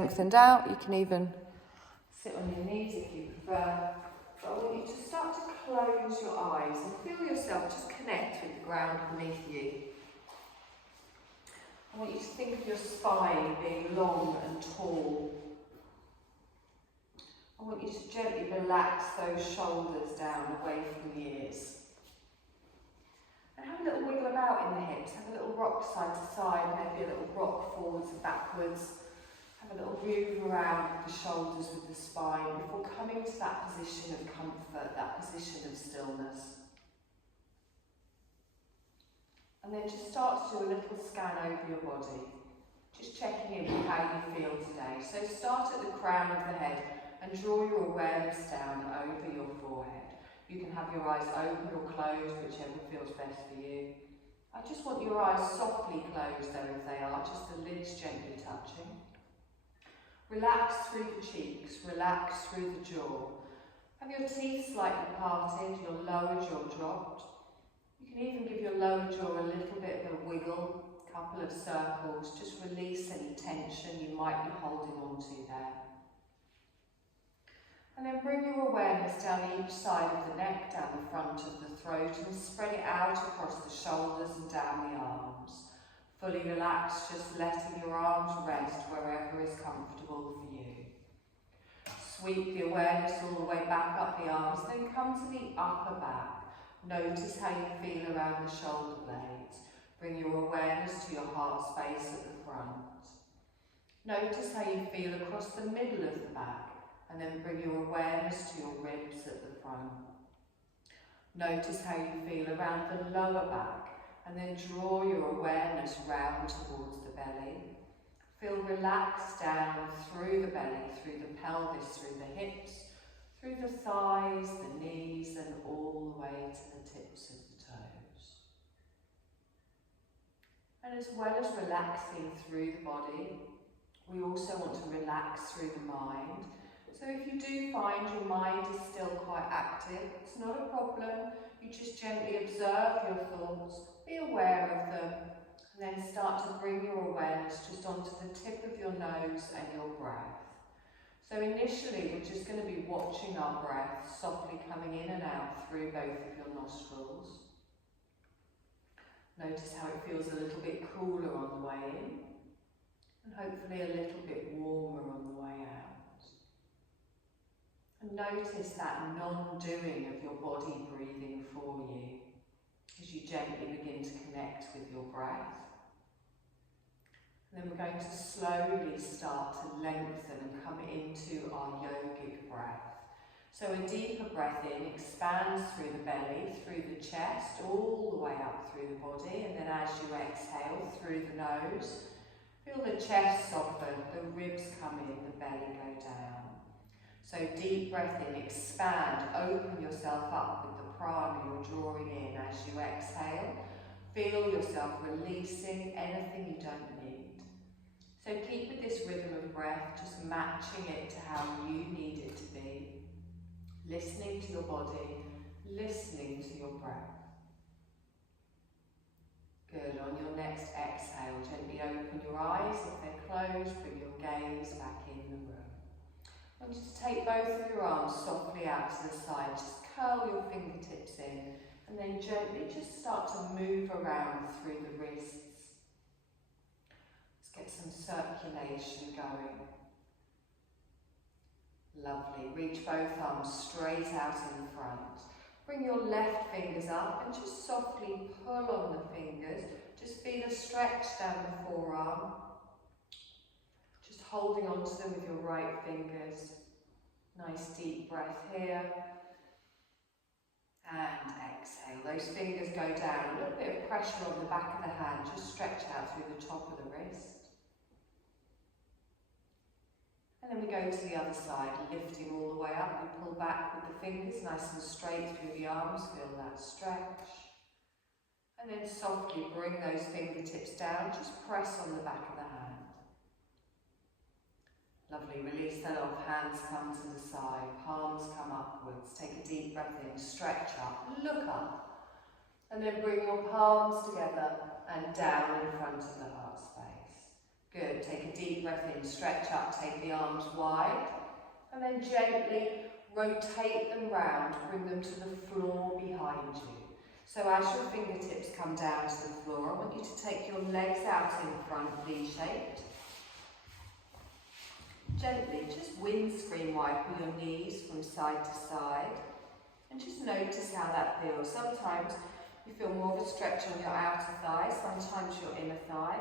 Lengthened out, you can even sit on your knees if you prefer. But I want you to start to close your eyes and feel yourself just connect with the ground beneath you. I want you to think of your spine being long and tall. I want you to gently relax those shoulders down away from the ears. And have a little wiggle about in the hips, have a little rock side to side, maybe a little rock forwards and backwards. Have a little move around the shoulders with the spine before coming to that position of comfort, that position of stillness. And then just start to do a little scan over your body, just checking in with how you feel today. So start at the crown of the head and draw your awareness down over your forehead. You can have your eyes open or closed, whichever feels best for you. I just want your eyes softly closed though if they are, just the lids gently touching. Relax through the cheeks, relax through the jaw. Have your teeth slightly parted, your lower jaw dropped. You can even give your lower jaw a little bit of a wiggle, a couple of circles, just release any tension you might be holding on to there. And then bring your awareness down each side of the neck, down the front of the throat, and spread it out across the shoulders and down the arms. Fully relaxed, just letting your arms rest wherever is comfortable for you. Sweep the awareness all the way back up the arms, then come to the upper back. Notice how you feel around the shoulder blades. Bring your awareness to your heart space at the front. Notice how you feel across the middle of the back, and then bring your awareness to your ribs at the front. Notice how you feel around the lower back, and then draw your awareness round towards the belly. Feel relaxed down through the belly, through the pelvis, through the hips, through the thighs, the knees, and all the way to the tips of the toes. And as well as relaxing through the body, we also want to relax through the mind. So if you do find your mind is still quite active, it's not a problem. You just gently observe your thoughts, be aware of them, and then start to bring your awareness just onto the tip of your nose and your breath. So initially, we're just going to be watching our breath softly coming in and out through both of your nostrils. Notice how it feels a little bit cooler on the way in, and hopefully a little bit warmer on the way out. And notice that non-doing of your body breathing for you as you gently begin to connect with your breath. And then we're going to slowly start to lengthen and come into our yogic breath. So a deeper breath in expands through the belly, through the chest, all the way up through the body, and then as you exhale through the nose, feel the chest soften, the ribs come in, the belly go down. So deep breath in, expand, open yourself up with the prana you're drawing in as you exhale. Feel yourself releasing anything you don't need. So keep with this rhythm of breath, just matching it to how you need it to be. Listening to your body, listening to your breath. Good, on your next exhale, gently open your eyes. If they're closed, bring your gaze back in the room. I want you to take both of your arms softly out to the side, just curl your fingertips in, and then gently just start to move around through the wrists. Let's get some circulation going. Lovely, reach both arms straight out in front. Bring your left fingers up and just softly pull on the fingers. Just feel a stretch down the forearm. Just holding on to them with your right fingers. Nice deep breath here. And exhale. Those fingers go down. A little bit of pressure on the back of the hand. Just stretch out through the top of the wrist. And then we go to the other side, lifting all the way up. We pull back with the fingers nice and straight through the arms. Feel that stretch. And then softly bring those fingertips down. Just press on the back of the hand. Lovely, release that off, hands come to the side, palms come upwards. Take a deep breath in, stretch up, look up. And then bring your palms together and down in front of the heart space. Good, take a deep breath in, stretch up, take the arms wide, and then gently rotate them round, bring them to the floor behind you. So as your fingertips come down to the floor, I want you to take your legs out in front, V-shaped. Gently, just windscreen wiping your knees from side to side, and just notice how that feels. Sometimes you feel more of a stretch on your outer thigh, sometimes your inner thigh.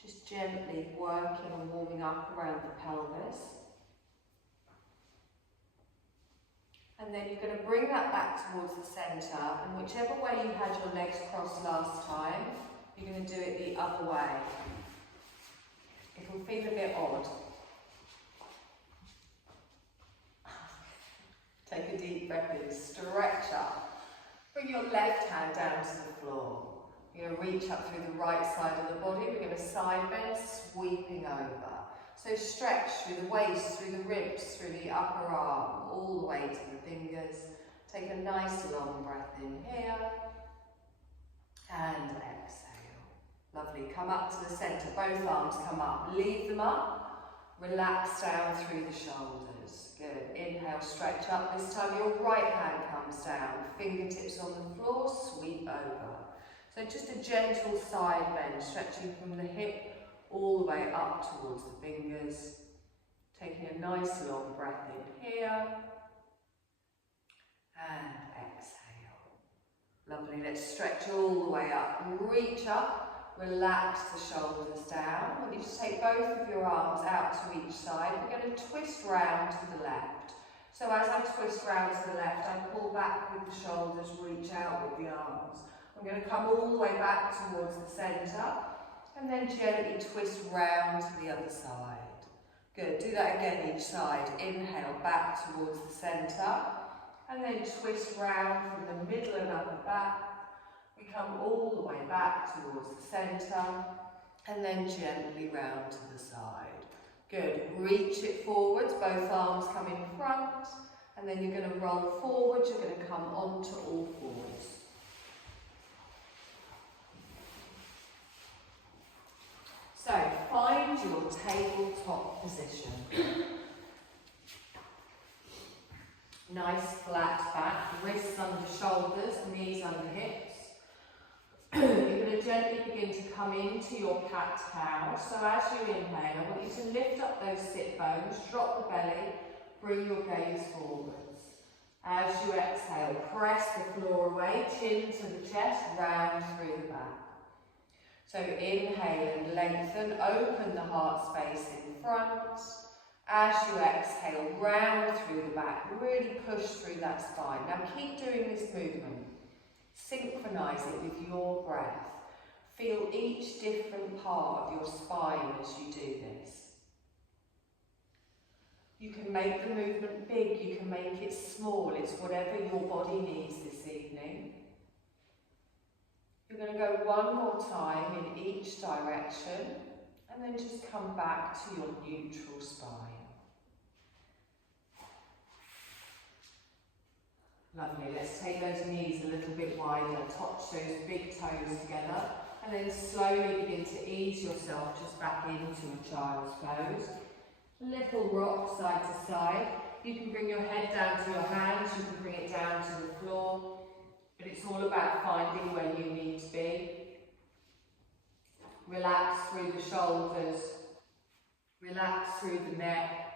Just gently working and warming up around the pelvis. And then you're going to bring that back towards the centre, and whichever way you had your legs crossed last time, you're going to do it the other way. It will feel a bit odd. Take a deep breath in, stretch up. Bring your left hand down to the floor. You're going to reach up through the right side of the body. We're going to side bend, sweeping over. So stretch through the waist, through the ribs, through the upper arm, all the way to the fingers. Take a nice long breath in here. And exhale. Lovely. Come up to the centre. Both arms come up. Leave them up. Relax down through the shoulders. Good. Inhale, stretch up. This time your right hand comes down. Fingertips on the floor, sweep over. So just a gentle side bend, stretching from the hip all the way up towards the fingers. Taking a nice long breath in here. And exhale. Lovely. Let's stretch all the way up. Reach up. Relax the shoulders down. I want you to take both of your arms out to each side. We're going to twist round to the left. So as I twist round to the left, I pull back with the shoulders, reach out with the arms. I'm going to come all the way back towards the centre, and then gently twist round to the other side. Good, do that again each side. Inhale, back towards the centre, and then twist round from the middle and upper back. We come all the way back towards the centre, and then gently round to the side. Good, reach it forwards, both arms come in front, and then you're going to roll forwards, you're going to come onto all fours. So, find your tabletop position. Nice flat back, wrists under shoulders, knees under hips. You're going to gently begin to come into your cat-cow. So as you inhale, I want you to lift up those sit bones, drop the belly, bring your gaze forwards. As you exhale, press the floor away, chin to the chest, round through the back. So inhale and lengthen, open the heart space in front. As you exhale, round through the back, really push through that spine. Now keep doing this movement. Synchronise it with your breath. Feel each different part of your spine as you do this. You can make the movement big, you can make it small, it's whatever your body needs this evening. You're going to go one more time in each direction, and then just come back to your neutral spine. Lovely, let's take those knees a little bit wider, touch those big toes together, and then slowly begin to ease yourself just back into a child's pose. Little rock side to side. You can bring your head down to your hands, you can bring it down to the floor, but it's all about finding where you need to be. Relax through the shoulders, relax through the neck,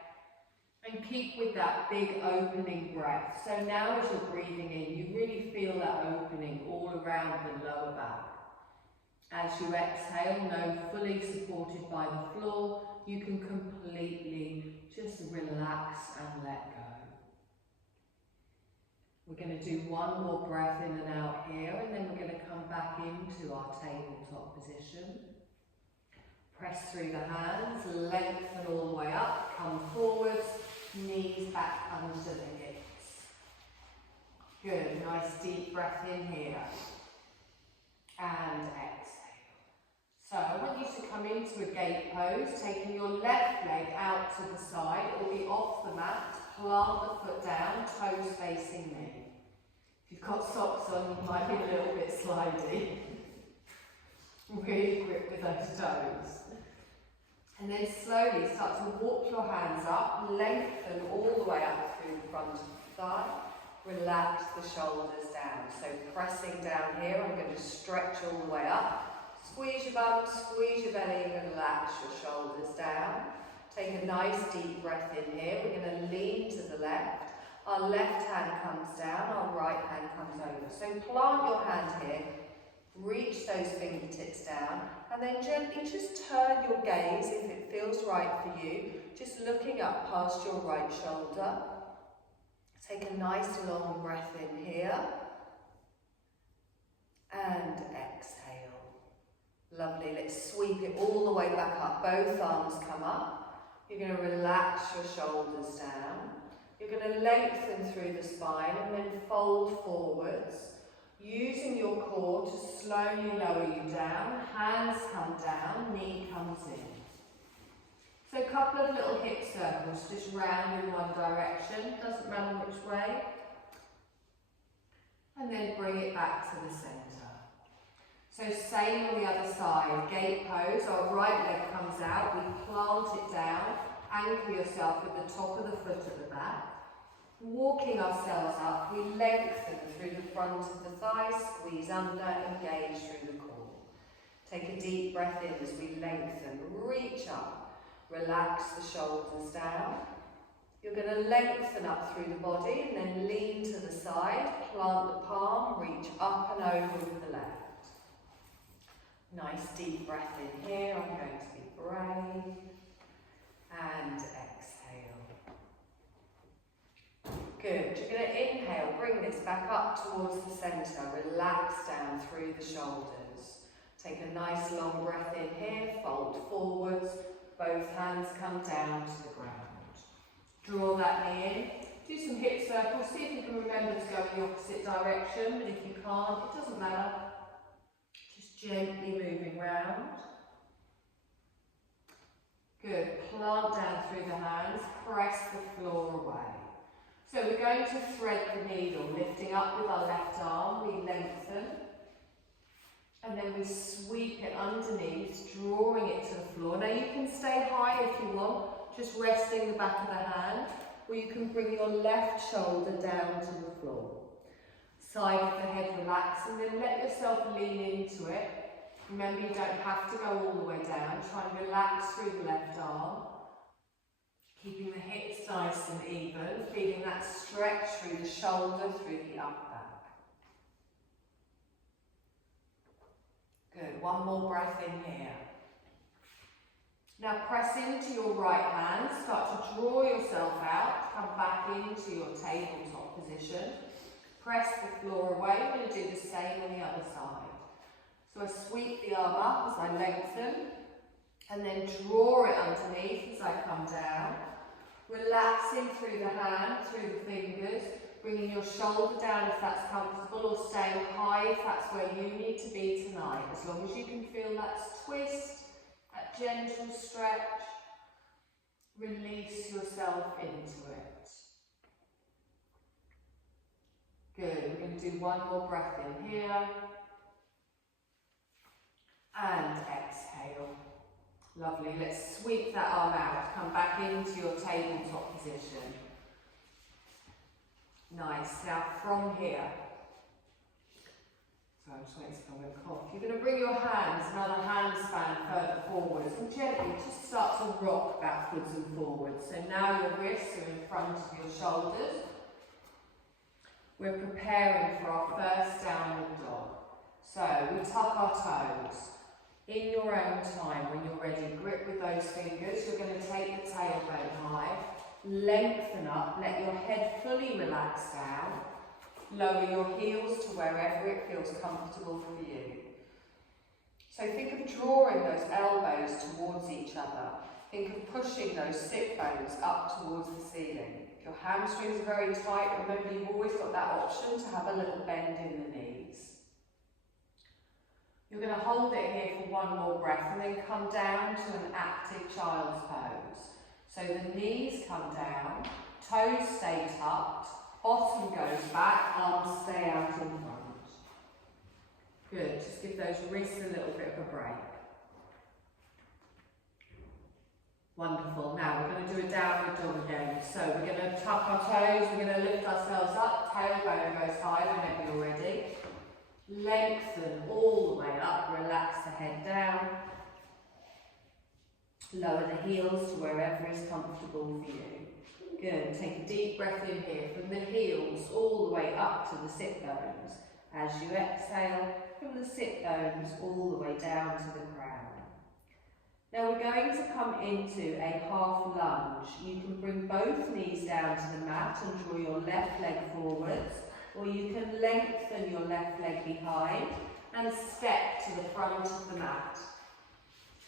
and keep with that big opening breath. So now as you're breathing in, you really feel that opening all around the lower back. As you exhale, know fully supported by the floor, you can completely just relax and let go. We're going to do one more breath in and out here, and then we're going to come back into our tabletop position. Press through the hands, lengthen all the way up, come forwards, knees back under the hips. Good, nice deep breath in here. And exhale. So I want you to come into a gate pose, taking your left leg out to the side, it will be off the mat, plant the foot down, toes facing me. If you've got socks on, you might be a little bit slidey. Really grip with those toes. And then slowly start to walk your hands up, lengthen all the way up through the front of the thigh. Relax the shoulders down. So pressing down here, I'm going to stretch all the way up. Squeeze your bum, squeeze your belly, and relax your shoulders down. Take a nice deep breath in here. We're going to lean to the left. Our left hand comes down, our right hand comes over. So plant your hand here, reach those fingertips down, and then gently just turn your gaze, if it feels right for you, just looking up past your right shoulder. Take a nice long breath in here, and exhale. Lovely, let's sweep it all the way back up. Both arms come up. You're going to relax your shoulders down. You're going to lengthen through the spine and then fold forwards. Using your core to slowly lower you down, hands come down, knee comes in. So a couple of little hip circles, just round in one direction, doesn't matter which way. And then bring it back to the centre. So same on the other side, gate pose, our right leg comes out, we plant it down, anchor yourself with the top of the foot at the back. Walking ourselves up, we lengthen through the front of the thighs, squeeze under, engage through the core. Take a deep breath in as we lengthen, reach up, relax the shoulders down. You're going to lengthen up through the body and then lean to the side, plant the palm, reach up and over with the left. Nice deep breath in here, I'm going to be brave, and exhale. Good, you're going to inhale, bring this back up towards the centre, relax down through the shoulders. Take a nice long breath in here, fold forwards, both hands come down to the ground. Draw that knee in, do some hip circles, see if you can remember to go in the opposite direction, but if you can't, it doesn't matter. Just gently moving round. Good, plant down through the hands, press the floor away. So we're going to thread the needle, lifting up with our left arm, we lengthen, and then we sweep it underneath, drawing it to the floor. Now you can stay high if you want, just resting the back of the hand, or you can bring your left shoulder down to the floor. Side of the head relax, and then let yourself lean into it. Remember, you don't have to go all the way down. Try and relax through the left arm. Keeping the hips nice and even, feeling that stretch through the shoulder, through the upper back. Good, one more breath in here. Now press into your right hand, start to draw yourself out, come back into your tabletop position. Press the floor away, we're going to do the same on the other side. So I sweep the arm up as I lengthen, and then draw it underneath as I come down. Relaxing through the hand, through the fingers, bringing your shoulder down if that's comfortable, or staying high if that's where you need to be tonight. As long as you can feel that twist, that gentle stretch, release yourself into it. Good, we're going to do one more breath in here. And exhale. Lovely, let's sweep that arm out, come back into your tabletop position. Nice, now from here, so I'm just waiting to come and cough. You're going to bring your hands, another handspan further forwards, and gently just start to rock backwards and forwards. So now your wrists are in front of your shoulders. We're preparing for our first downward dog. So we tuck our toes. In your own time, when you're ready, grip with those fingers. You're going to take the tailbone high, lengthen up, let your head fully relax down. Lower your heels to wherever it feels comfortable for you. So think of drawing those elbows towards each other. Think of pushing those sit bones up towards the ceiling. If your hamstrings are very tight, remember you've always got that option to have a little bend in the knees. You're going to hold it here for one more breath and then come down to an active child's pose. So the knees come down, toes stay tucked, bottom goes back, arms stay out in front. Good, just give those wrists a little bit of a break. Wonderful. Now we're going to do a downward dog again. So we're going to tuck our toes, we're going to lift ourselves up, tailbone goes high whenever you're ready. Lengthen all the way up, relax the head down. Lower the heels to wherever is comfortable for you. Good. Take a deep breath in here from the heels all the way up to the sit bones. As you exhale, from the sit bones all the way down to the crown. Now we're going to come into a half lunge. You can bring both knees down to the mat and draw your left leg forwards, or you can lengthen your left leg behind and step to the front of the mat.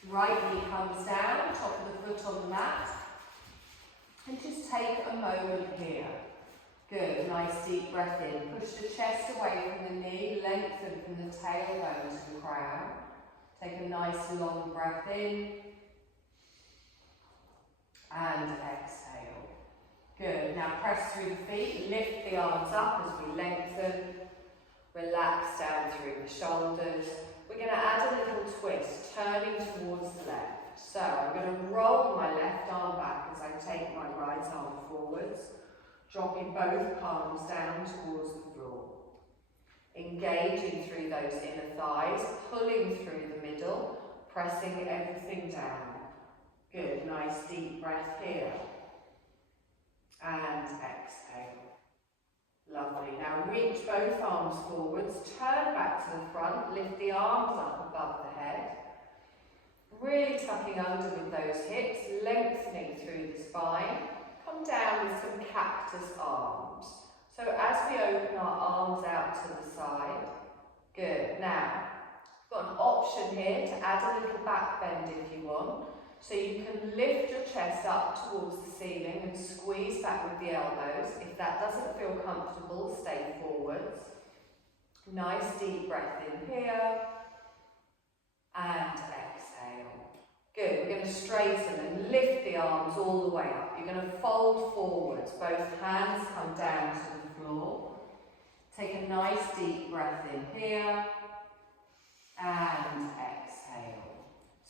Right knee comes down, top of the foot on the mat, and just take a moment here. Good, nice deep breath in. Push the chest away from the knee, lengthen from the tailbone to the crown. Take a nice long breath in and exhale. Good, now press through the feet, lift the arms up as we lengthen, relax down through the shoulders. We're going to add a little twist, turning towards the left. So I'm going to roll my left arm back as I take my right arm forwards, dropping both palms down towards the floor. Engaging through those inner thighs, pulling through the middle, pressing everything down. Good, nice deep breath here. And exhale. Lovely. Now reach both arms forwards, turn back to the front, lift the arms up above the head. Really tucking under with those hips, lengthening through the spine. Come down with some cactus arms. So as we open our arms out to the side, good. Now, we've got an option here to add a little back bend if you want. So you can lift your chest up towards the ceiling and squeeze back with the elbows. If that doesn't feel comfortable, stay forwards. Nice deep breath in here. And exhale. Good, we're going to straighten and lift the arms all the way up. You're going to fold forwards, both hands come down to the floor. Take a nice deep breath in here and exhale.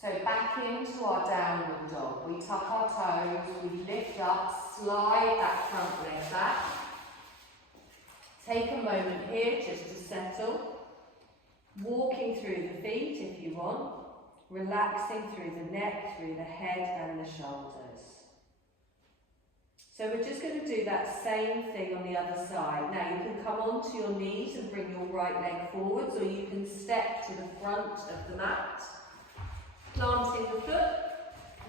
So back into our downward dog. We tuck our toes, we lift up, slide that front leg back. Take a moment here just to settle. Walking through the feet if you want. Relaxing through the neck, through the head and the shoulders. So we're just going to do that same thing on the other side. Now you can come onto your knees and bring your right leg forwards, or you can step to the front of the mat. Planting the foot,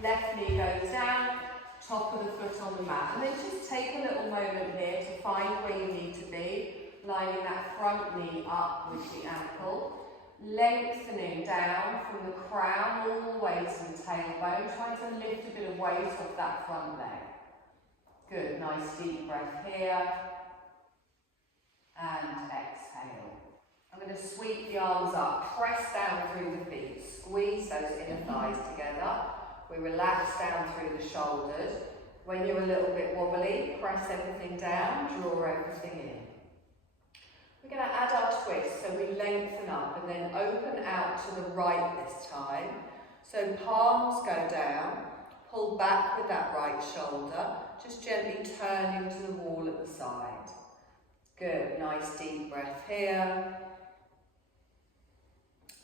left knee goes down, top of the foot on the mat. And then just take a little moment here to find where you need to be, lining that front knee up with the ankle. Lengthening down from the crown all the way to the tailbone, trying to lift a bit of weight off that front leg. Good, nice deep breath here. And exhale. I'm going to sweep the arms up, press down through the feet, squeeze those inner thighs together. We relax down through the shoulders. When you're a little bit wobbly, press everything down, draw everything in. We're going to add our twist, so we lengthen up and then open out to the right this time. So palms go down, pull back with that right shoulder, just gently turning to the wall at the side. Good, nice deep breath here.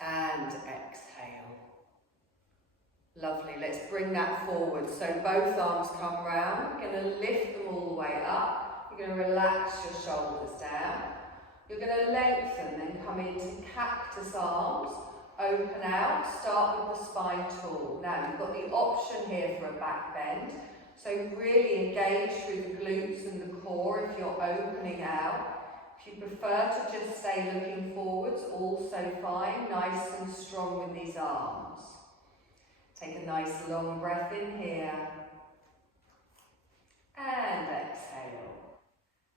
And exhale. Lovely, let's bring that forward. So both arms come round, we're going to lift them all the way up. You're going to relax your shoulders down. You're going to lengthen, then come into cactus arms, open out, start with the spine tall. Now you've got the option here for a back bend, so really engage through the glutes and the core if you're opening out. If you prefer to just stay looking forwards, also fine, nice and strong with these arms. Take a nice long breath in here, and exhale.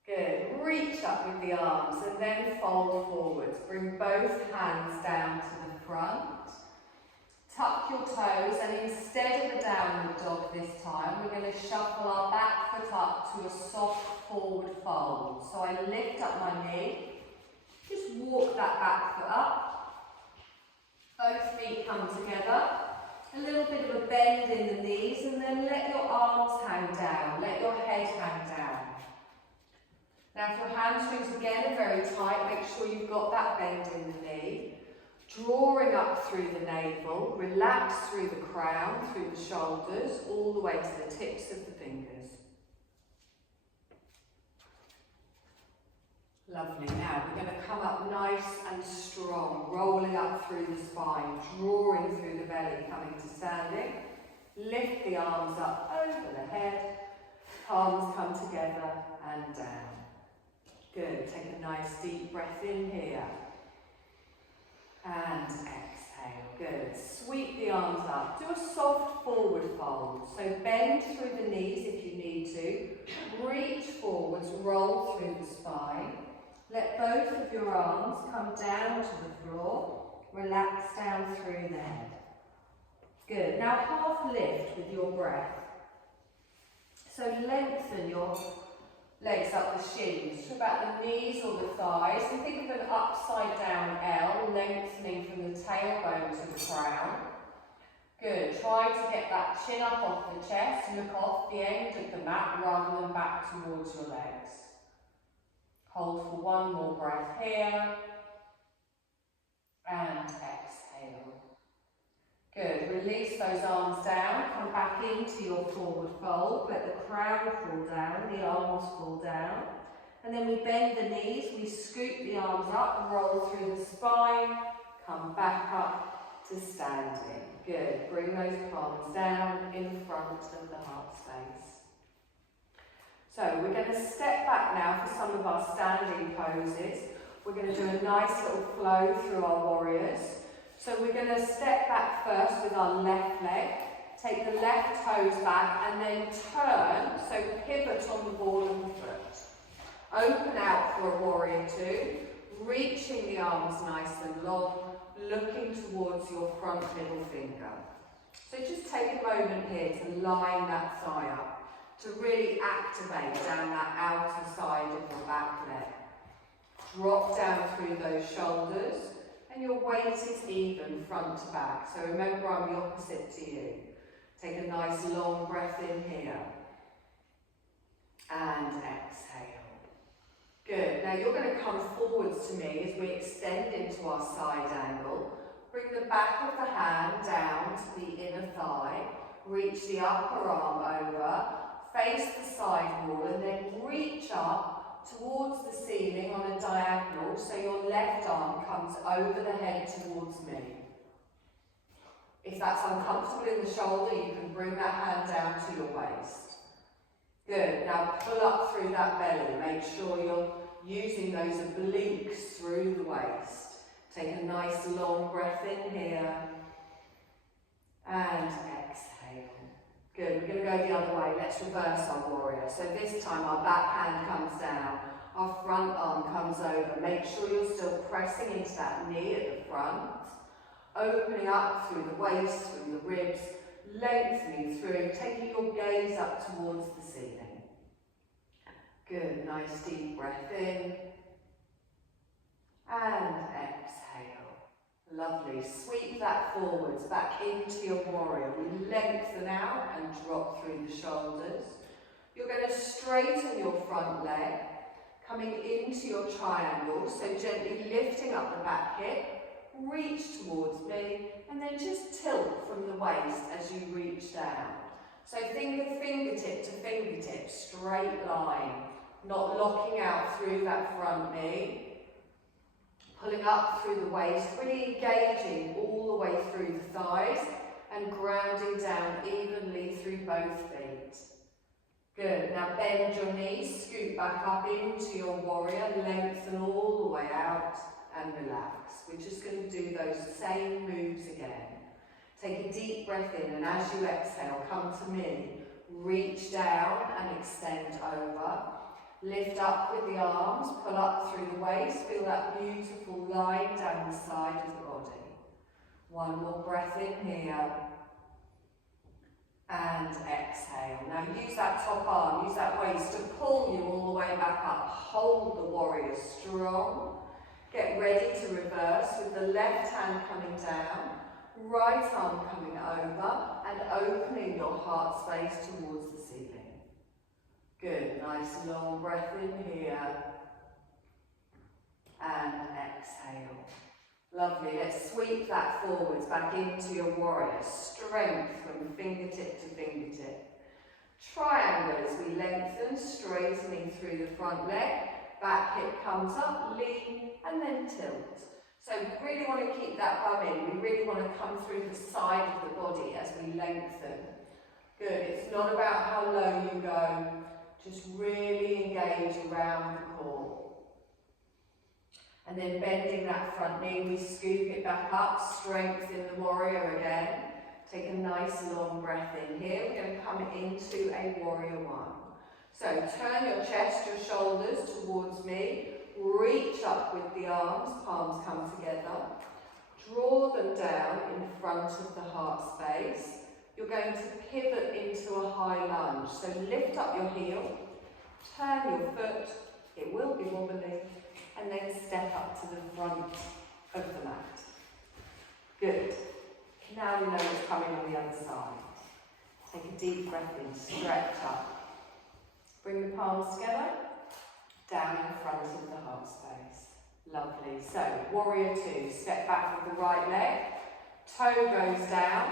Good, reach up with the arms and then fold forwards. Bring both hands down to the front. Tuck your toes, and instead of a downward dog this time, we're going to shuffle our back foot up to a soft forward fold. So I lift up my knee, just walk that back foot up. Both feet come together. A little bit of a bend in the knees, and then let your arms hang down, let your head hang down. Now if your hamstrings again are very tight, make sure you've got that bend in the knee. Drawing up through the navel, relax through the crown, through the shoulders, all the way to the tips of the fingers. Lovely. Now we're going to come up nice and strong, rolling up through the spine, drawing through the belly, coming to standing. Lift the arms up over the head, palms come together and down. Good. Take a nice deep breath in here. And exhale. Good. Sweep the arms up. Do a soft forward fold. So bend through the knees if you need to. Reach forwards, roll through the spine. Let both of your arms come down to the floor. Relax down through the head. Good. Now half lift with your breath. So lengthen your legs up the shins to about the knees or the thighs, and think of an upside down L, lengthening from the tailbone to the crown. Good. Try to get that chin up off the chest, look off the end of the mat rather than back towards your legs. Hold for one more breath here, and exhale. Good. Release those arms down, come back into your forward fold, let the crown fall down, the arms fall down, and then we bend the knees, we scoop the arms up, roll through the spine, come back up to standing. Good. Bring those palms down in front of the heart space. So we're going to step back now for some of our standing poses. We're going to do a nice little flow through our warriors. So we're going to step back first with our left leg, take the left toes back and then turn, so pivot on the ball of the foot. Open out for a warrior two, reaching the arms nice and long, looking towards your front middle finger. So just take a moment here to line that thigh up, to really activate down that outer side of your back leg. Drop down through those shoulders. And your weight is even front to back. So remember, I'm the opposite to you. Take a nice long breath in here. And exhale. Good. Now you're going to come forwards to me as we extend into our side angle. Bring the back of the hand down to the inner thigh. Reach the upper arm over. Face the side wall and then reach up towards the ceiling on a diagonal, so your left arm comes over the head towards me. If that's uncomfortable in the shoulder, you can bring that hand down to your waist. Good. Now pull up through that belly. Make sure you're using those obliques through the waist. Take a nice long breath in here. And exhale. Good, we're going to go the other way. Let's reverse our warrior. So this time our back hand comes down, our front arm comes over. Make sure you're still pressing into that knee at the front. Opening up through the waist, through the ribs, lengthening through, taking your gaze up towards the ceiling. Good, nice deep breath in. And exhale. Lovely. Sweep that forwards, back into your warrior. We lengthen out and drop through the shoulders. You're going to straighten your front leg, coming into your triangle, so gently lifting up the back hip, reach towards me, and then just tilt from the waist as you reach down. So think of fingertip to fingertip, straight line, not locking out through that front knee. Pulling up through the waist, really engaging all the way through the thighs and grounding down evenly through both feet. Good. Now bend your knees, scoot back up into your warrior, lengthen all the way out and relax. We're just going to do those same moves again. Take a deep breath in and as you exhale, come to me. Reach down and extend over. Lift up with the arms, pull up through the waist, feel that beautiful line down the side of the body. One more breath in here. And exhale. Now use that top arm, use that waist to pull you all the way back up. Hold the warrior strong. Get ready to reverse with the left hand coming down. Right arm coming over and opening your heart space towards the ceiling. Good, nice long breath in here. And exhale. Lovely, let's sweep that forwards back into your warrior. Strength from fingertip to fingertip. Triangle as we lengthen, straightening through the front leg. Back hip comes up, lean, and then tilt. So we really want to keep that bum in. We really want to come through the side of the body as we lengthen. Good, it's not about how low you go. Just really engage around the core. And then bending that front knee, we scoop it back up, strengthen the warrior again. Take a nice long breath in here. We're going to come into a warrior one. So turn your chest, your shoulders towards me. Reach up with the arms, palms come together. Draw them down in front of the heart space. You're going to pivot into a high lunge. So lift up your heel, turn your foot, it will be wobbly, and then step up to the front of the mat. Good. Now we know what's coming on the other side. Take a deep breath in, stretch up. Bring the palms together, down in front of the heart space. Lovely. So, warrior two, step back with the right leg, toe goes down,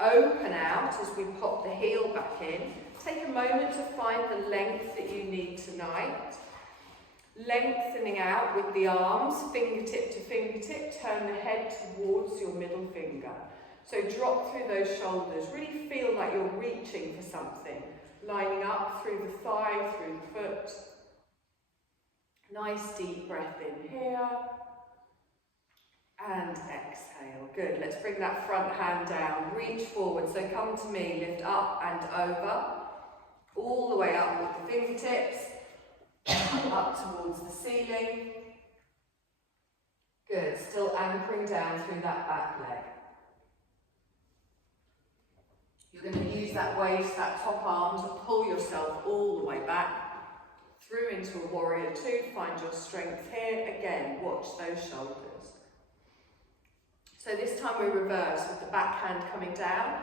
open out as we pop the heel back in. Take a moment to find the length that you need tonight. Lengthening out with the arms, fingertip to fingertip, turn the head towards your middle finger. So drop through those shoulders, really feel like you're reaching for something. Lining up through the thigh, through the foot. Nice deep breath in here. And exhale. Good, let's bring that front hand down, reach forward. So come to me, lift up and over. All the way up with the fingertips. Up towards the ceiling. Good, still anchoring down through that back leg. You're going to use that waist, that top arm to pull yourself all the way back through into a warrior two. Find your strength here. Again, watch those shoulders. So this time we reverse with the back hand coming down.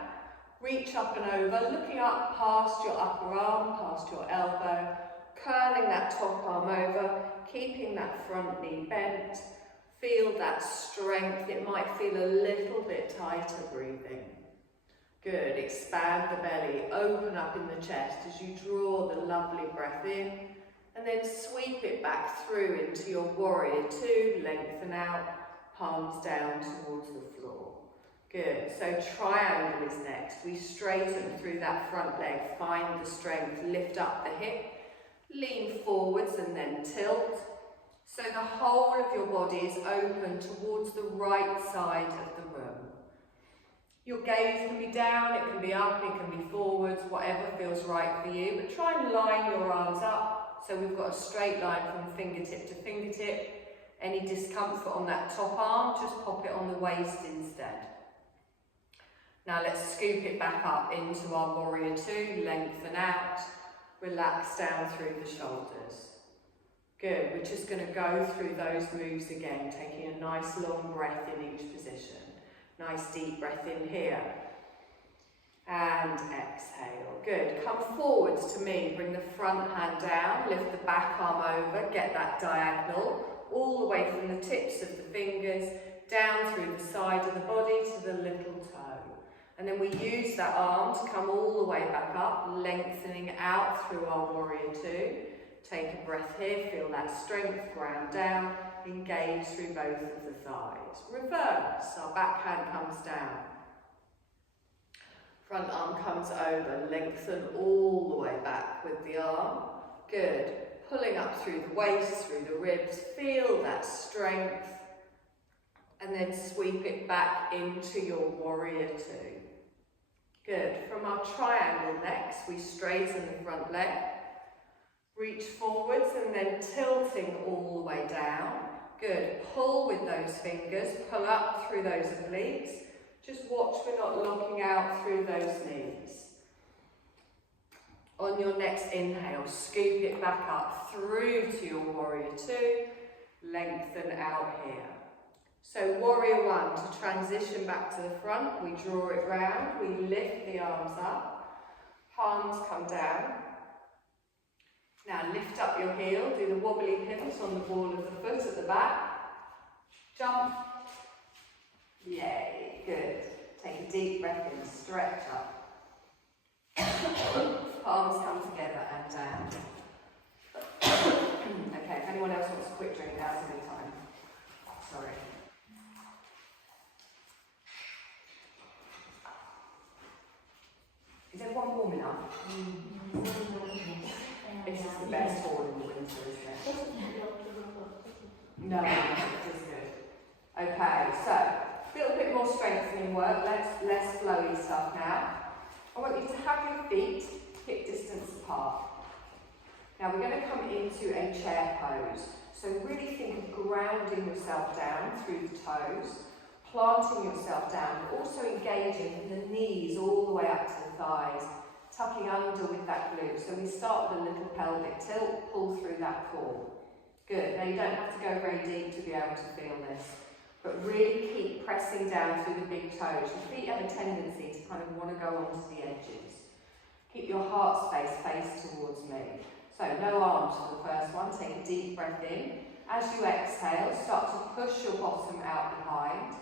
Reach up and over, looking up past your upper arm, past your elbow. Curling that top arm over, keeping that front knee bent. Feel that strength. It might feel a little bit tighter breathing. Good, expand the belly, open up in the chest as you draw the lovely breath in, and then sweep it back through into your warrior two, lengthen out, palms down towards the floor. Good, so triangle is next. We straighten through that front leg, find the strength, lift up the hip, lean forwards and then tilt. So the whole of your body is open towards the right side of the room. Your gaze can be down, it can be up, it can be forwards, whatever feels right for you. But try and line your arms up so we've got a straight line from fingertip to fingertip. Any discomfort on that top arm, just pop it on the waist instead. Now let's scoop it back up into our warrior two, lengthen out, relax down through the shoulders. Good, we're just going to go through those moves again, taking a nice long breath in each position. Nice deep breath in here. And exhale. Good. Come forwards to me. Bring the front hand down. Lift the back arm over. Get that diagonal. All the way from the tips of the fingers down through the side of the body to the little toe. And then we use that arm to come all the way back up, lengthening out through our warrior two. Take a breath here. Feel that strength. Ground down. Engage through both of the thighs. Reverse, our back hand comes down. Front arm comes over, lengthen all the way back with the arm. Good, pulling up through the waist, through the ribs, feel that strength. And then sweep it back into your warrior two. Good, from our triangle next, we straighten the front leg. Reach forwards and then tilting all the way down. Good, pull with those fingers, pull up through those obliques. Just watch we're not locking out through those knees. On your next inhale, scoop it back up through to your warrior two. Lengthen out here. So warrior one, to transition back to the front, we draw it round, we lift the arms up, palms come down. Now lift up your heel, do the wobbly pivot on the ball of the foot at the back. Jump. Yay, good. Take a deep breath in, stretch up. Palms come together and down. Okay, if anyone else wants a quick drink, now's a good time. Sorry. Is everyone warm enough? This is the best hall in the winter, isn't it? No, it is good. Okay, so a little bit more strengthening work, less flowy stuff now. I want you to have your feet hip distance apart. Now we're going to come into a chair pose. So really think of grounding yourself down through the toes, planting yourself down, but also engaging from the knees all the way up to the thighs, tucking under with that glute. So we start with a little pelvic tilt, pull through that core. Good. Now you don't have to go very deep to be able to feel this, but really keep pressing down through the big toes. Your feet have a tendency to kind of want to go onto the edges. Keep your heart space face towards me. So no arms for the first one. Take a deep breath in. As you exhale, start to push your bottom out behind.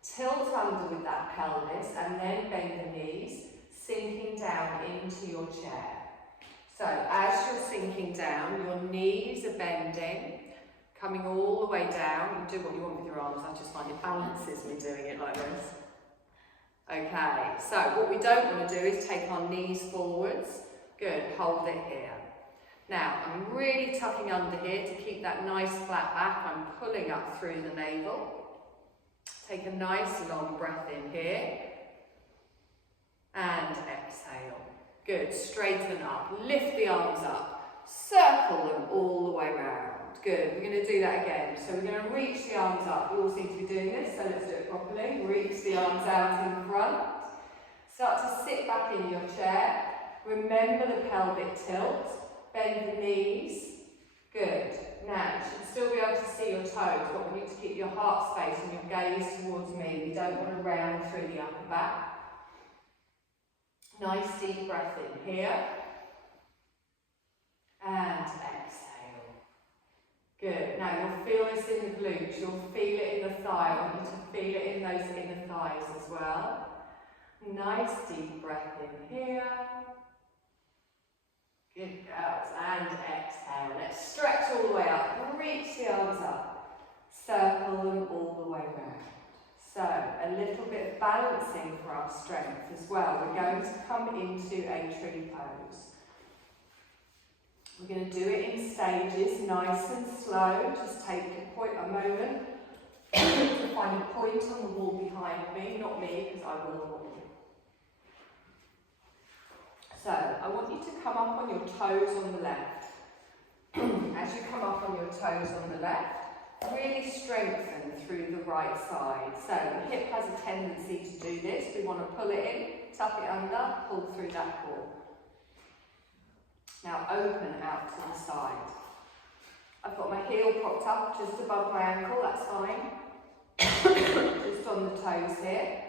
Tilt under with that pelvis and then bend the knees, sinking down into your chair. So as you're sinking down, your knees are bending, coming all the way down. You do what you want with your arms. I just find it balances me doing it like this. Okay, so what we don't want to do is take our knees forwards. Good, hold it here. Now, I'm really tucking under here to keep that nice flat back. I'm pulling up through the navel. Take a nice long breath in here. And exhale. Good, straighten up. Lift the arms up. Circle them all the way around. Good, we're going to do that again. So we're going to reach the arms up. We all seem to be doing this, so let's do it properly. Reach the arms out in front. Start to sit back in your chair. Remember the pelvic tilt. Bend the knees. Good. Now, you should still be able to see your toes, but we need to keep your heart space and your gaze towards me. We don't want to round through the upper back. Nice deep breath in here. And exhale. Good. Now, you'll feel this in the glutes. You'll feel it in the thigh. I want you to feel it in those inner thighs as well. Nice deep breath in here. Good girls, and exhale. Let's stretch all the way up. Reach the arms up. Circle them all the way around. So, a little bit of balancing for our strength as well. We're going to come into a tree pose. We're going to do it in stages, nice and slow. Just take a moment to find a point on the wall behind me, not me, because I will fall. So, I want you to come up on your toes on the left. As you come up on your toes on the left, really strengthen through the right side. So, the hip has a tendency to do this. We want to pull it in, tuck it under, pull through that core. Now, open out to the side. I've got my heel propped up just above my ankle, that's fine. Just on the toes here.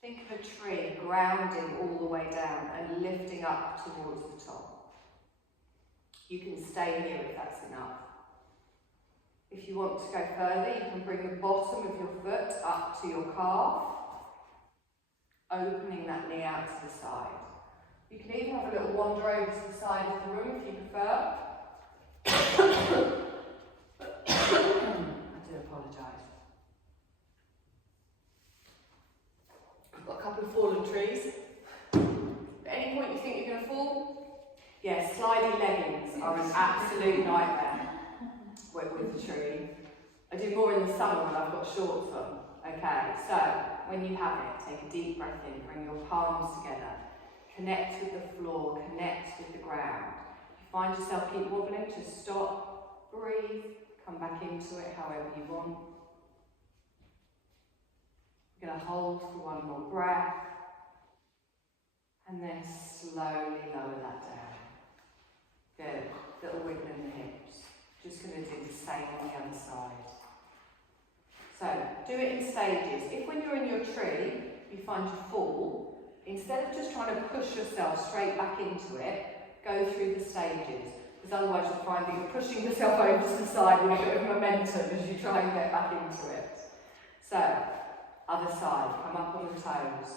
Think of a tree grounding all the way down and lifting up towards the top. You can stay here if that's enough. If you want to go further, you can bring the bottom of your foot up to your calf, opening that knee out to the side. You can even have a little wander over to the side of the room if you prefer. I do apologise. I've got a couple of fallen trees. At any point you think you're going to fall? Yes, slidey leggings are an absolute nightmare with the tree. I do more in the summer when I've got shorts on. Okay, so when you have it, take a deep breath in, bring your palms together, connect with the floor, connect with the ground. If you find yourself keep wobbling, just stop, breathe, come back into it however you want. We're going to hold for one more breath, and then slowly lower that down. Good, little wiggle in the hips. Just going to do the same on the other side. So do it in stages. If when you're in your tree, you find you fall, instead of just trying to push yourself straight back into it, go through the stages. Because otherwise you'll find that you're pushing yourself over to the side with a bit of momentum as you try and get back into it. So, other side, come up on the toes.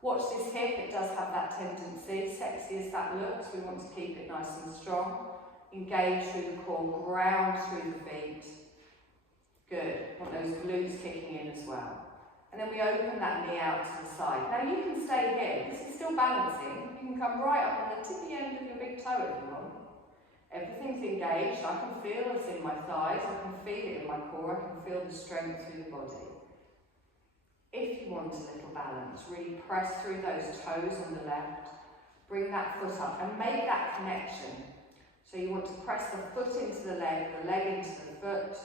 Watch this hip, it does have that tendency, sexy as that looks, we want to keep it nice and strong. Engage through the core, ground through the feet. Good, want those glutes kicking in as well. And then we open that knee out to the side. Now you can stay here, this is still balancing. You can come right up on the tippy end of your big toe if you want. Everything's engaged, I can feel this in my thighs, I can feel it in my core, I can feel the strength through the body. If you want a little balance, really press through those toes on the left, bring that foot up and make that connection. So you want to press the foot into the leg into the foot.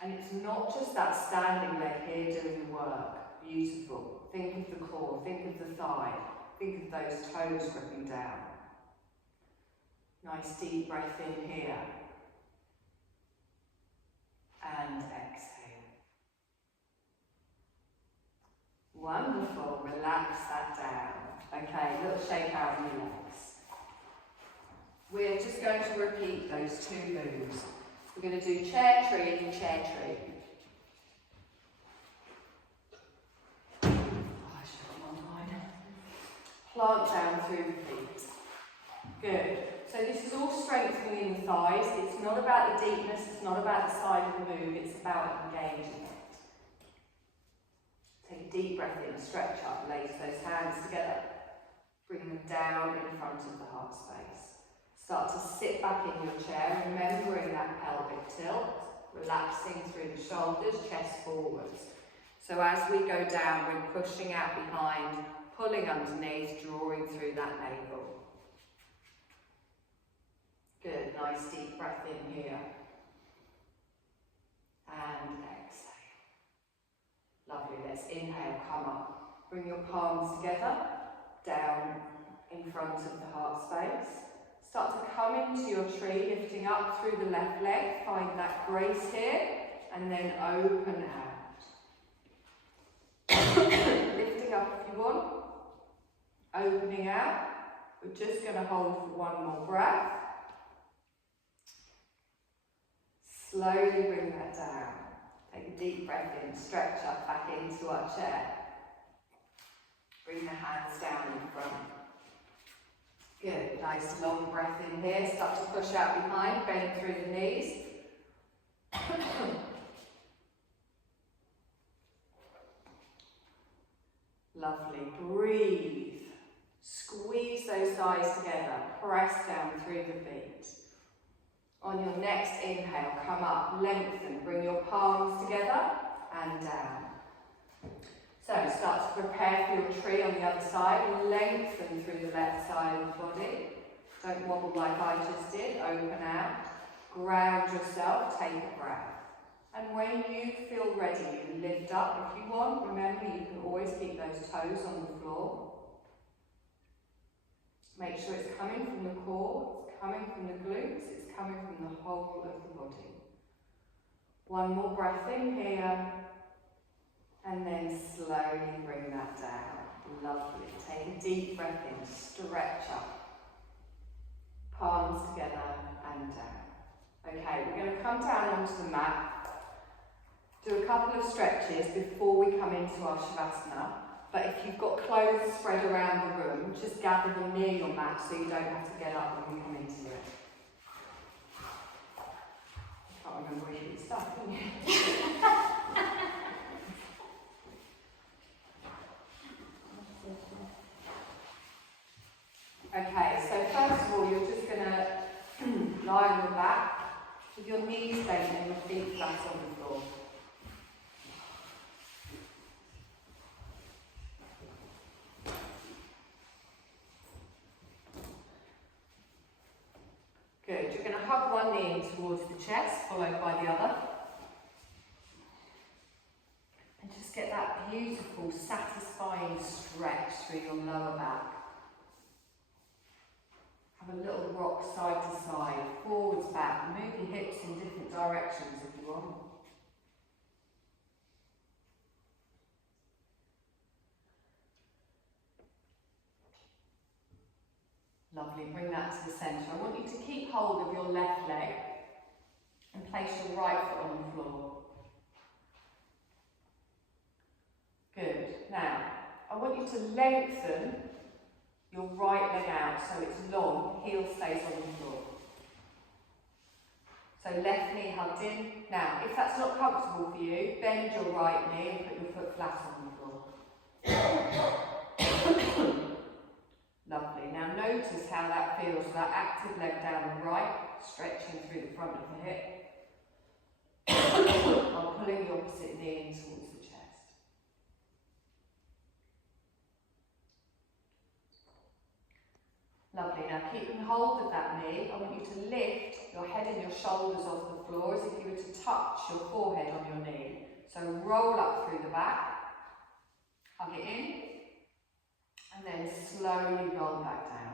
And it's not just that standing leg here doing the work. Beautiful. Think of the core, think of the thigh, think of those toes gripping down. Nice deep breath in here. And exhale. Wonderful, relax that down. Okay, little shake out in your legs. We're just going to repeat those two moves. We're going to do chair tree, chair tree. Oh, I should have one line. Plant down through the feet. Good. So this is all strengthening in the thighs. It's not about the deepness, it's not about the side of the move, it's about engaging it. Take a deep breath in, stretch up, lace those hands together. Bring them down in front of the heart space. Start to sit back in your chair, remembering that pelvic tilt, relaxing through the shoulders, chest forwards. So as we go down, we're pushing out behind, pulling underneath, drawing through that navel. Good, nice deep breath in here. And exhale. Lovely, let's inhale, come up. Bring your palms together, down in front of the heart space. Start to come into your tree, lifting up through the left leg. Find that grace here, and then open out. Lifting up if you want. Opening out. We're just going to hold for one more breath. Slowly bring that down. Take a deep breath in, stretch up back into our chair. Bring the hands down in front. Good, nice long breath in here. Start to push out behind, bend through the knees. Lovely, breathe. Squeeze those thighs together, press down through the feet. On your next inhale, come up, lengthen, bring your palms together and down. So start to prepare for your tree on the other side, lengthen through the left side of the body. Don't wobble like I just did, open out. Ground yourself, take a breath. And when you feel ready, you lift up if you want. Remember, you can always keep those toes on the floor. Make sure it's coming from the core, it's coming from the glutes, it's coming from the whole of the body. One more breath in here, and then slowly bring that down. Lovely. Take a deep breath in, stretch up. Palms together and down. Okay, we're going to come down onto the mat. Do a couple of stretches before we come into our Shavasana. But if you've got clothes spread around the room, just gather them near your mat so you don't have to get up when you come into it. I can't remember where you start, can you? Okay, so first of all, you're just going to lie on your back with your knees bent and your feet flat on the floor. Good, you're going to hug one knee in towards the chest, followed by the other. And just get that beautiful, satisfying stretch through your lower back. Have a little rock side to side, forwards, back. Move your hips in different directions if you want. Lovely, bring that to the centre. I want you to keep hold of your left leg and place your right foot on the floor. Good. Now, I want you to lengthen your right leg out so it's long, heel stays on the floor. So left knee hugged in. Now, if that's not comfortable for you, bend your right knee and put your foot flat on the floor. Lovely. Now notice how that feels, that active leg down the right, stretching through the front of the hip. I'm pulling the opposite knee in towards the chest. Lovely. Now keeping hold of that knee, I want you to lift your head and your shoulders off the floor as if you were to touch your forehead on your knee. So roll up through the back, hug it in, and then slowly roll back down.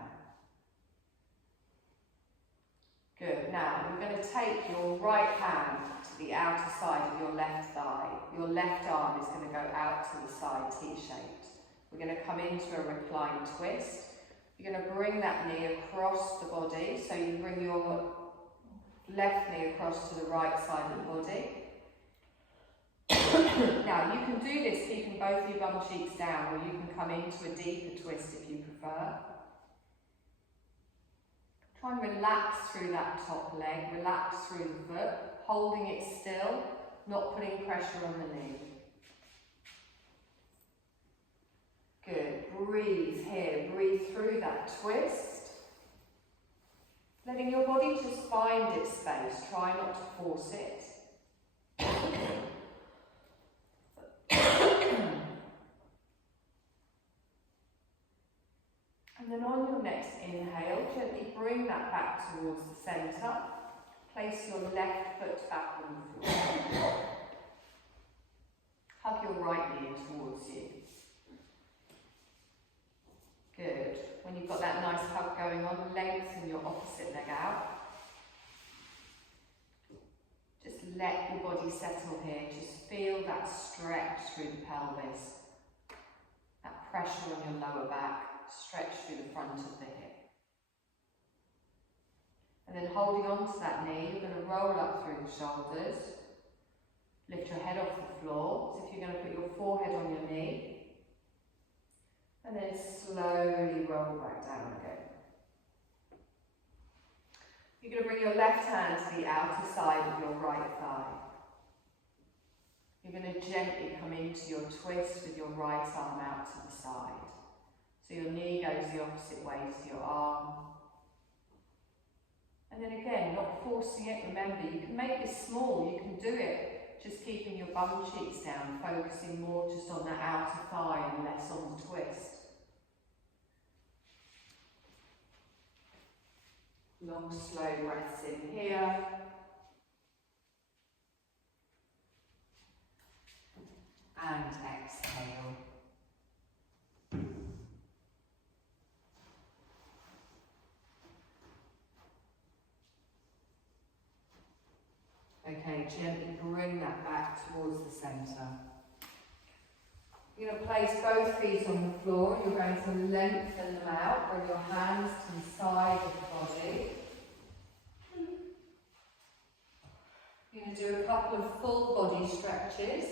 Good. Now you're going to take your right hand to the outer side of your left thigh. Your left arm is going to go out to the side, T-shaped. We're going to come into a reclined twist. You're going to bring that knee across the body, so you bring your left knee across to the right side of the body. Now you can do this keeping both your bum cheeks down, or you can come into a deeper twist if you prefer. Try and relax through that top leg, relax through the foot, holding it still, not putting pressure on the knee. Good. Breathe here, breathe through that twist. Letting your body just find its space, try not to force it. And then on your next inhale, gently bring that back towards the centre. Place your left foot back on the floor. Hug your right knee towards you. Good. When you've got that nice hug going on, lengthen your opposite leg out. Just let your body settle here. Just feel that stretch through the pelvis. That pressure on your lower back. Stretch through the front of the hip. And then holding on to that knee, you're going to roll up through the shoulders. Lift your head off the floor, as if you're going to put your forehead on your knee. And then slowly roll back down again. You're going to bring your left hand to the outer side of your right thigh. You're going to gently come into your twist with your right arm out to the side. So your knee goes the opposite way to your arm. And then again, not forcing it. Remember, you can make this small. You can do it just keeping your bum cheeks down, focusing more just on that outer thigh and less on the twist. Long, slow breaths in here. And exhale. Okay, gently bring that back towards the centre. You're going to place both feet on the floor. You're going to lengthen them out. Bring your hands to the side of the body. You're going to do a couple of full body stretches.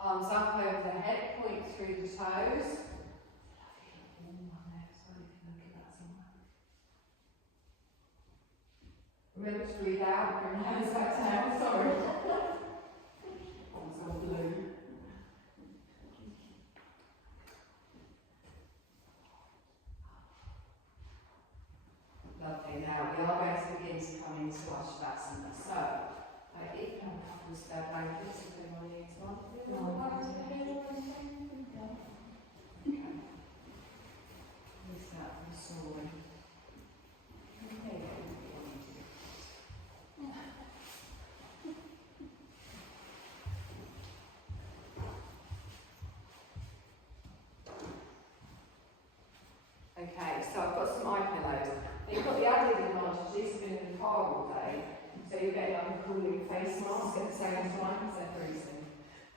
Arms up over the head, point through the toes. Remember to breathe out, bring your hands back down, sorry. Arms on blue. Lovely, now we are going to begin to come into our Shavasana. So, if you have a couple of spare blankets, if anyone needs one. Okay. Use that for snoring. Okay. Okay, so I've got some eye pillows. Now you've got the added advantages of being in the car all day, so you're getting like a cooling face mask at the same time because they're freezing.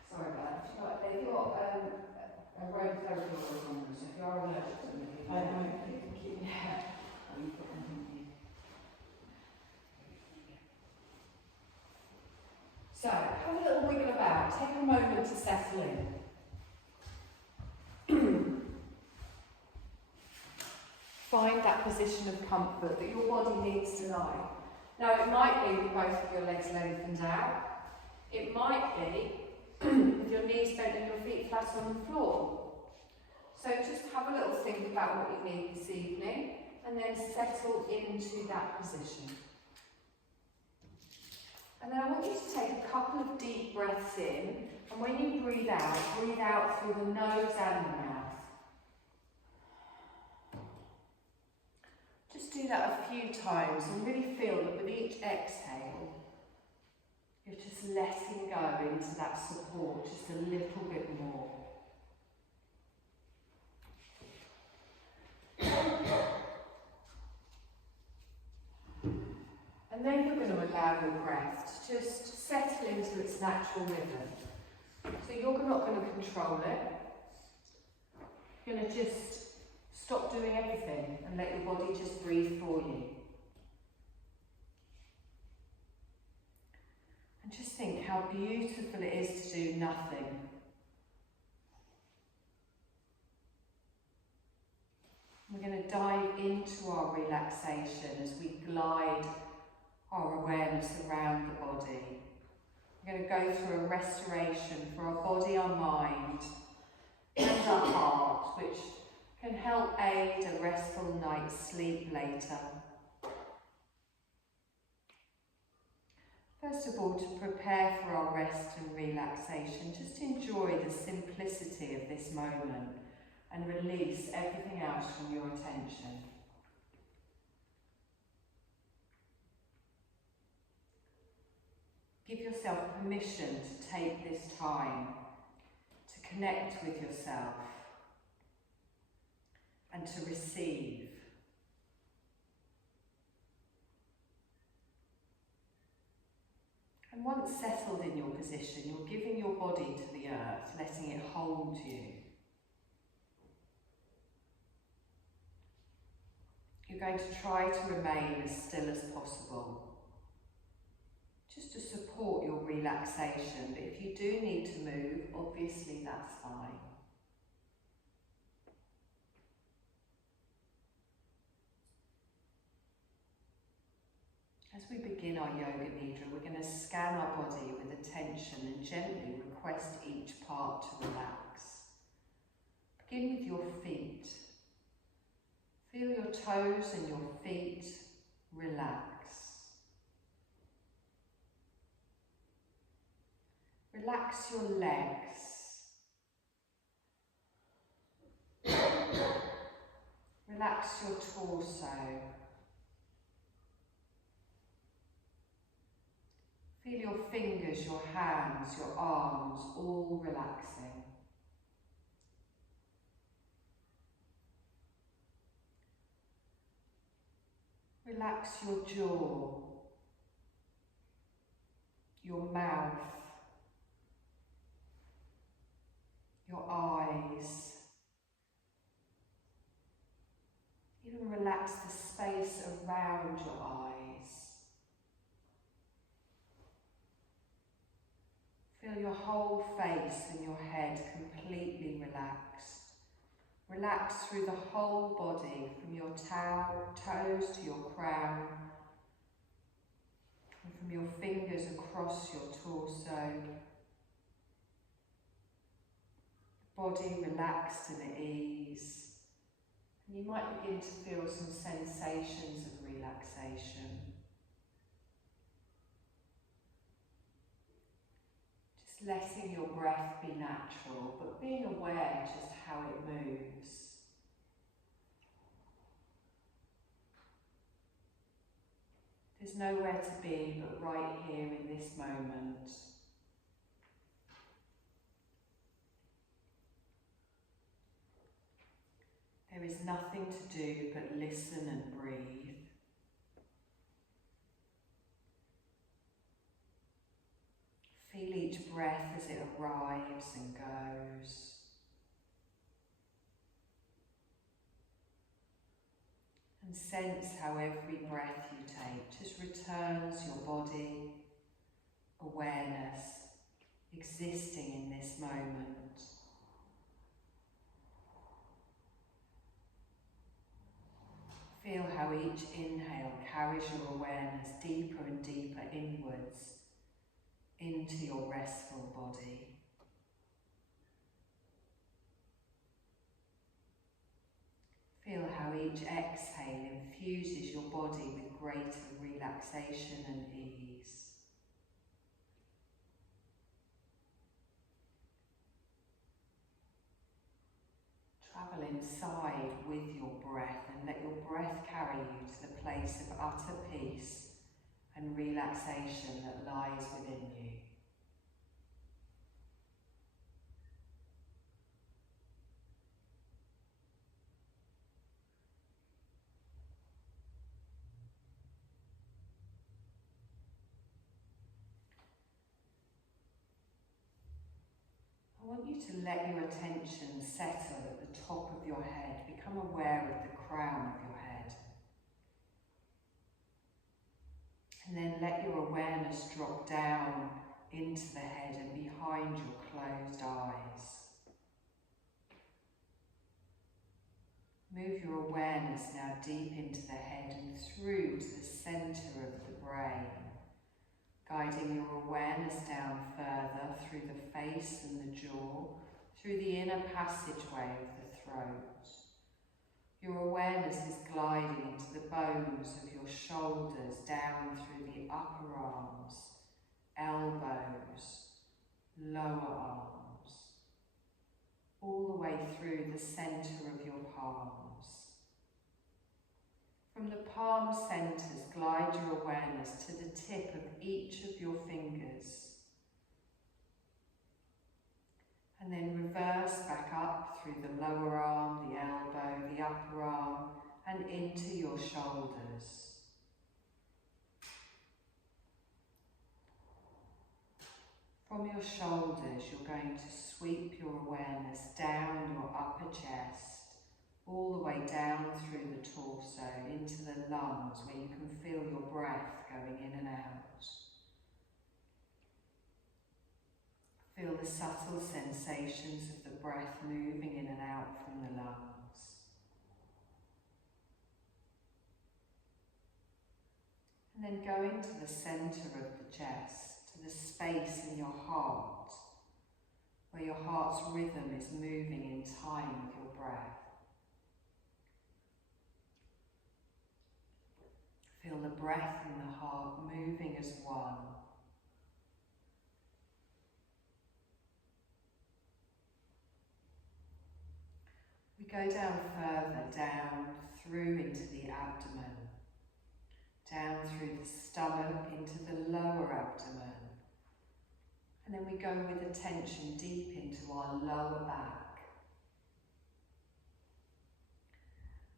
Sorry about that. They've got aromatherapy oil on them, so if You are allergic to me. I know, thank you. Yeah. So, have a little wiggle about. Take a moment to settle in. Find that position of comfort that your body needs tonight. Now, it might be with both of your legs lengthened out. It might be with your knees bent and your feet flat on the floor. So just have a little think about what you need this evening and then settle into that position. And then I want you to take a couple of deep breaths in, and when you breathe out through the nose and the mouth. Just do that a few times and really feel that with each exhale, you're just letting go into that support just a little bit more. And then you're going to allow your breath to just settle into its natural rhythm. So you're not going to control it. You're going to just stop doing everything and let your body just breathe for you. And just think how beautiful it is to do nothing. We're going to dive into our relaxation as we glide our awareness around the body. We're going to go through a restoration for our body, our mind, and our heart, which can help aid a restful night's sleep later. First of all, to prepare for our rest and relaxation, just enjoy the simplicity of this moment and release everything else from your attention. Give yourself permission to take this time to connect with yourself and to receive. And once settled in your position, you're giving your body to the earth, letting it hold you. You're going to try to remain as still as possible, just to support your relaxation, but if you do need to move, obviously that's fine. As we begin our yoga nidra, we're going to scan our body with attention and gently request each part to relax. Begin with your feet. Feel your toes and your feet relax. Relax your legs. Relax your torso. Feel your fingers, your hands, your arms, all relaxing. Relax your jaw, your mouth, your eyes. Even relax the space around your eyes. Feel your whole face and your head completely relaxed. Relax through the whole body, from your toes to your crown, and from your fingers across your torso. Body relaxed and at ease. And you might begin to feel some sensations of relaxation. Just letting your breath be natural, but being aware just how it moves. There's nowhere to be but right here in this moment. There is nothing to do but listen and breathe. Feel each breath as it arrives and goes. And sense how every breath you take just returns your body awareness existing in this moment. Feel how each inhale carries your awareness deeper and deeper inwards into your restful body. Feel how each exhale infuses your body with greater relaxation and ease. Travel inside with your breath and let your breath carry you to the place of utter peace and relaxation that lies within you. I want you to let your attention settle at the top of your head. Become aware of the crown of your head. And then let your awareness drop down into the head and behind your closed eyes. Move your awareness now deep into the head and through to the centre of the brain, guiding your awareness down further through the face and the jaw, through the inner passageway of the throat. Your awareness is gliding into the bones of your shoulders, down through the upper arms, elbows, lower arms, all the way through the centre of your palms. From the palm centres, glide your awareness to the tip of each of your fingers. And then reverse back up through the lower arm, the elbow, the upper arm, and into your shoulders. From your shoulders, you're going to sweep your awareness down your upper chest, all the way down through the torso, into the lungs, where you can feel your breath going in and out. Feel the subtle sensations of the breath moving in and out from the lungs. And then going to the centre of the chest, to the space in your heart, where your heart's rhythm is moving in time with your breath. Feel the breath and the heart moving as one. We go down further, down through into the abdomen, down through the stomach into the lower abdomen. And then we go with attention deep into our lower back.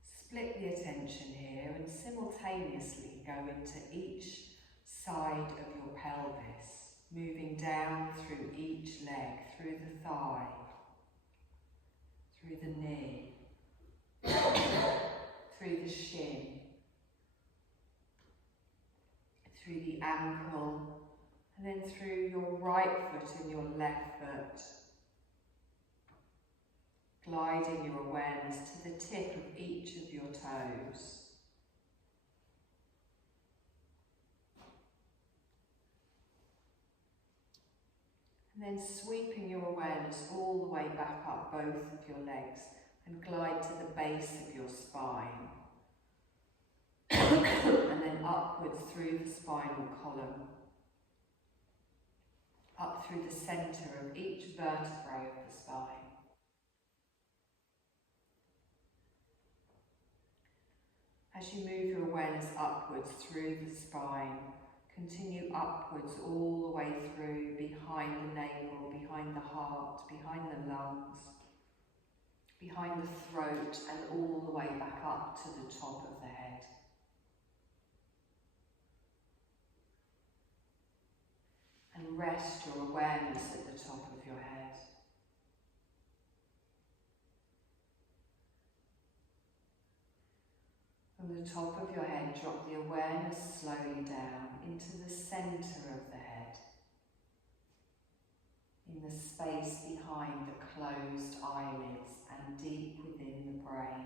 Split the attention here and simultaneously go into each side of your pelvis, moving down through each leg, through the thigh, through the knee, through the shin, through the ankle, and then through your right foot and your left foot. Gliding your awareness to the tip of each of your toes. And then sweeping your awareness all the way back up both of your legs and glide to the base of your spine. And then upwards through the spinal column, up through the centre of each vertebrae of the spine. As you move your awareness upwards through the spine, continue upwards all the way through, behind the navel, behind the heart, behind the lungs, behind the throat, and all the way back up to the top of the head. And rest your awareness at the top of your head. From the the top of your head, drop the awareness slowly down into the centre of the head, in the space behind the closed eyelids and deep within the brain.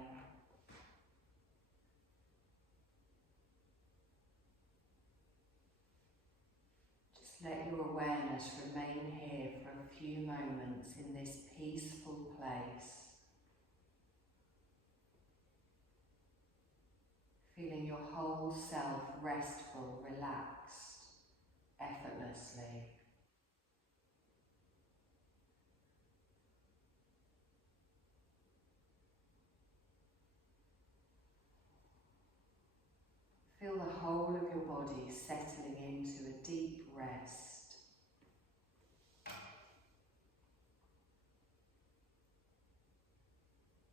Just let your awareness remain here for a few moments in this peaceful place. Feeling your whole self restful, relaxed, effortlessly. Feel the whole of your body settling into a deep rest.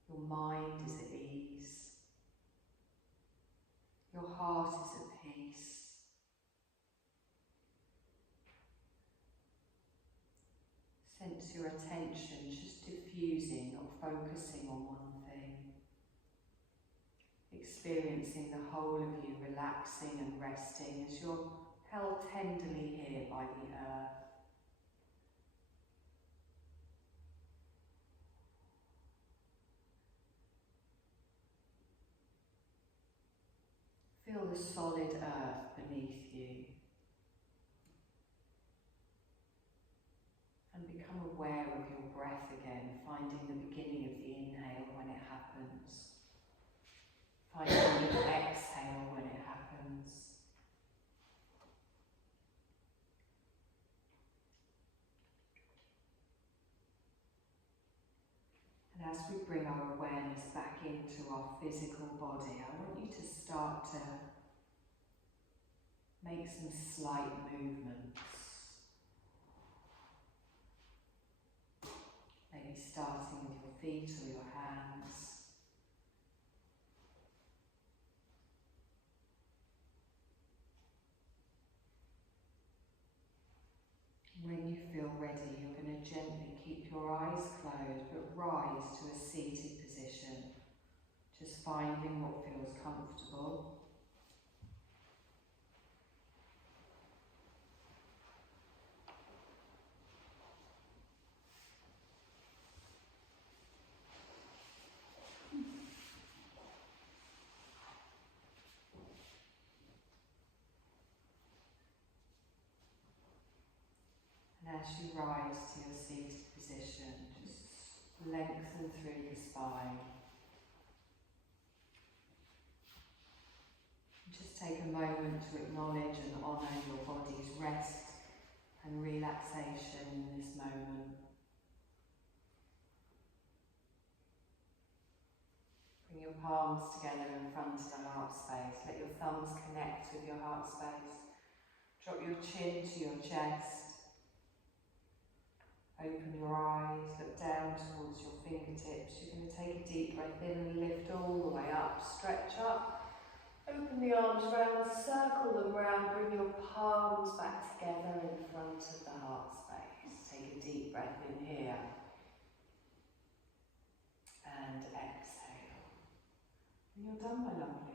Your mind is at ease. Your heart is at peace. Sense your attention just diffusing, not focusing on one thing. Experiencing the whole of you relaxing and resting as you're held tenderly here by the earth. Feel the solid earth beneath you and become aware of your breath again, finding the beginning of the inhale when it happens, finding the exhale when it happens. And as we bring our awareness back into our physical body, I want you to start to make some slight movements. Maybe starting with your feet or your hands. When you feel ready, you're going to gently keep your eyes closed but rise to a seated position, just finding what feels comfortable. And as you rise to your seated position, just lengthen through the spine. Just take a moment to acknowledge and honour your body's rest and relaxation in this moment. Bring your palms together in front of the heart space. Let your thumbs connect with your heart space. Drop your chin to your chest. Open your eyes, look down towards your fingertips. You're going to take a deep breath in and lift all the way up. Stretch up. Open the arms round, circle them round, bring your palms back together in front of the heart space. Take a deep breath in here. And exhale. And you're done, my lovely.